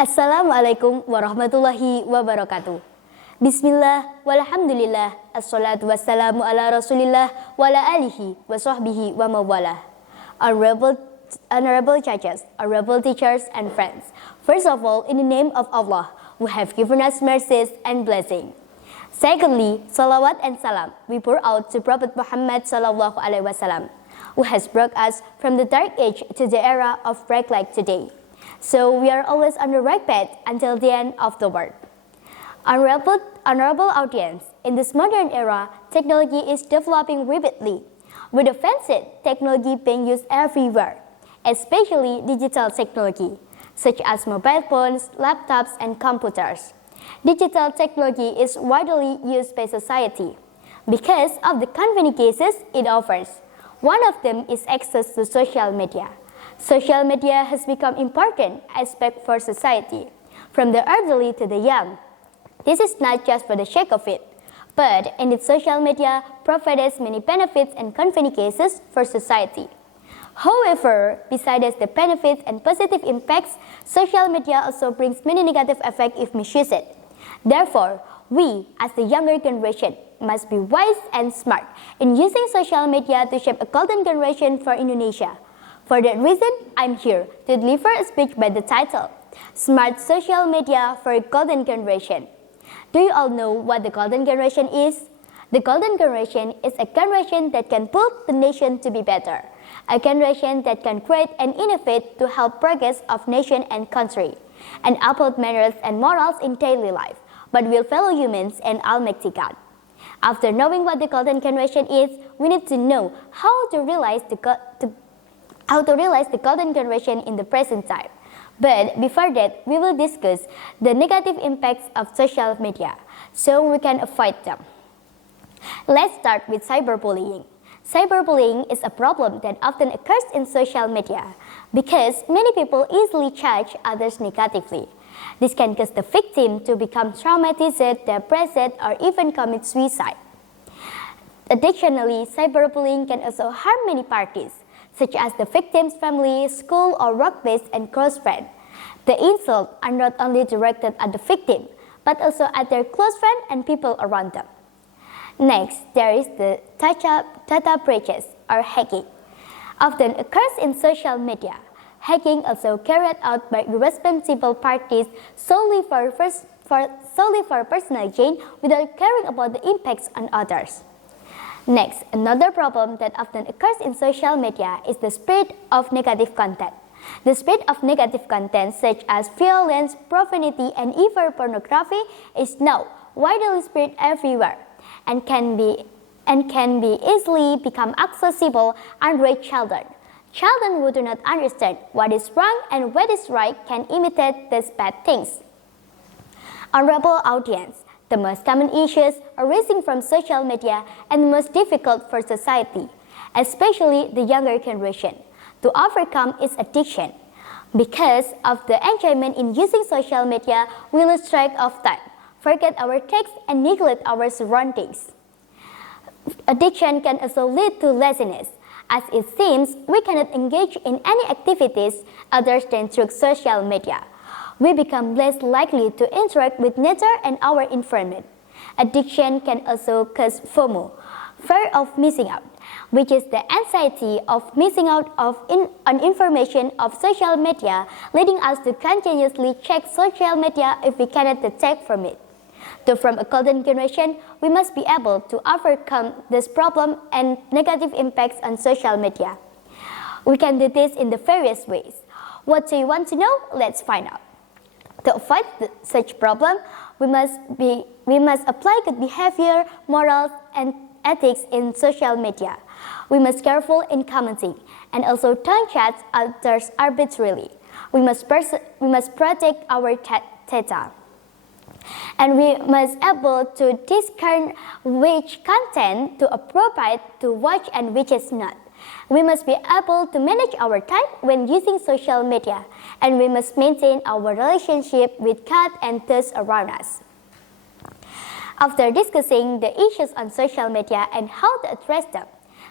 Assalamualaikum warahmatullahi wabarakatuh. Bismillah, walhamdulillah, assalatu wassalamu ala rasulillah, wa ala alihi wa sahbihi wa mawalah. Honorable judges, honorable teachers and friends. First of all, in the name of Allah, who have given us mercies and blessing. Secondly, salawat and salam we pour out to Prophet Muhammad sallallahu alaihi wasallam, who has brought us from the dark age to the era of bright light today. So we are always on the right path until the end of the world. Honorable audience, in this modern era, technology is developing rapidly, with advanced technology being used everywhere, especially digital technology, such as mobile phones, laptops, and computers. Digital technology is widely used by society because of the conveniences it offers. One of them is access to social media. Social media has become an important aspect for society, from the elderly to the young. This is not just for the sake of it, but indeed social media provides many benefits and conveniences for society. However, besides the benefits and positive impacts, social media also brings many negative effects if misused. Therefore, we, as the younger generation, must be wise and smart in using social media to shape a golden generation for Indonesia. For that reason, I'm here to deliver a speech by the title, Smart Social Media for a Golden Generation. Do you all know what the golden generation is? The golden generation is a generation that can build the nation to be better, a generation that can create and innovate to help progress of nation and country, and uphold manners and morals in daily life, but will fellow humans and Almighty God. After knowing what the golden generation is, we need to know how to realize the golden generation in the present time. But before that, we will discuss the negative impacts of social media so we can avoid them. Let's start with cyberbullying. Cyberbullying is a problem that often occurs in social media because many people easily judge others negatively. This can cause the victim to become traumatized, depressed, or even commit suicide. Additionally, cyberbullying can also harm many parties, such as the victim's family, school, or workplace and close friend. The insults are not only directed at the victim, but also at their close friend and people around them. Next, there is the data breaches or hacking. Often occurs in social media. Hacking also carried out by irresponsible parties solely for personal gain without caring about the impacts on others. Next, another problem that often occurs in social media is the spread of negative content. The spread of negative content such as violence, profanity, and even pornography is now widely spread everywhere and can be easily become accessible and reach children. Children who do not understand what is wrong and what is right can imitate these bad things. Honorable audience, the most common issues arising from social media and the most difficult for society, especially the younger generation, to overcome is addiction. Because of the enjoyment in using social media, we lose track of time, forget our tasks, and neglect our surroundings. Addiction can also lead to laziness, as it seems we cannot engage in any activities other than through social media. We become less likely to interact with nature and our environment. Addiction can also cause FOMO, fear of missing out, which is the anxiety of missing out on information of social media, leading us to continuously check social media if we cannot detect from it. To form a golden generation, we must be able to overcome this problem and negative impacts on social media. We can do this in the various ways. What do you want to know? Let's find out. To avoid such problem, we must apply good behavior, morals, and ethics in social media. We must be careful in commenting and also don't judge others arbitrarily. We must protect our data. And we must be able to discern which content to appropriate to watch and which is not. We must be able to manage our time when using social media, and we must maintain our relationship with God and those around us. After discussing the issues on social media and how to address them,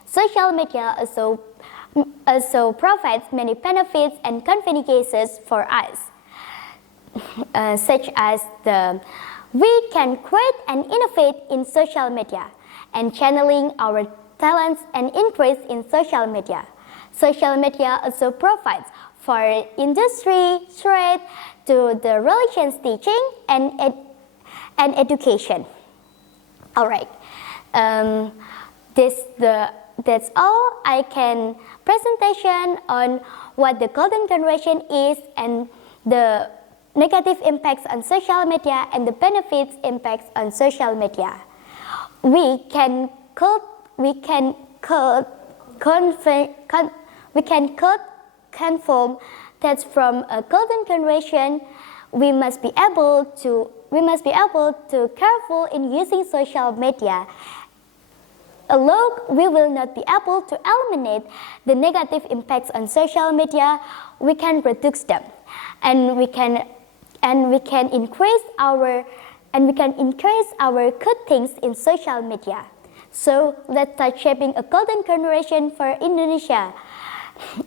social media also provides many benefits and conveniences for us. such as we can create and innovate in social media and channeling our talents and interests in social media. Social media also provides for industry, trade, to the religions teaching and education. All right, that's all I can presentation on what the golden generation is and the negative impacts on social media and the benefits impacts on social media. We can confirm that from a golden generation, we must be able to careful in using social media. Although we will not be able to eliminate the negative impacts on social media, we can reduce them, and we can increase our good things in social media. So let's start shaping a golden generation for Indonesia.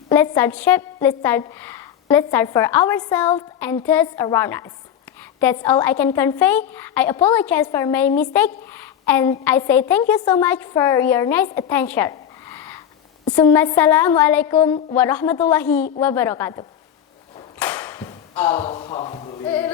Let's start for ourselves and those around us. That's all I can convey. I apologize for my mistake, and I say thank you so much for your nice attention. Assalamualaikum warahmatullahi wabarakatuh. Alhamdulillah.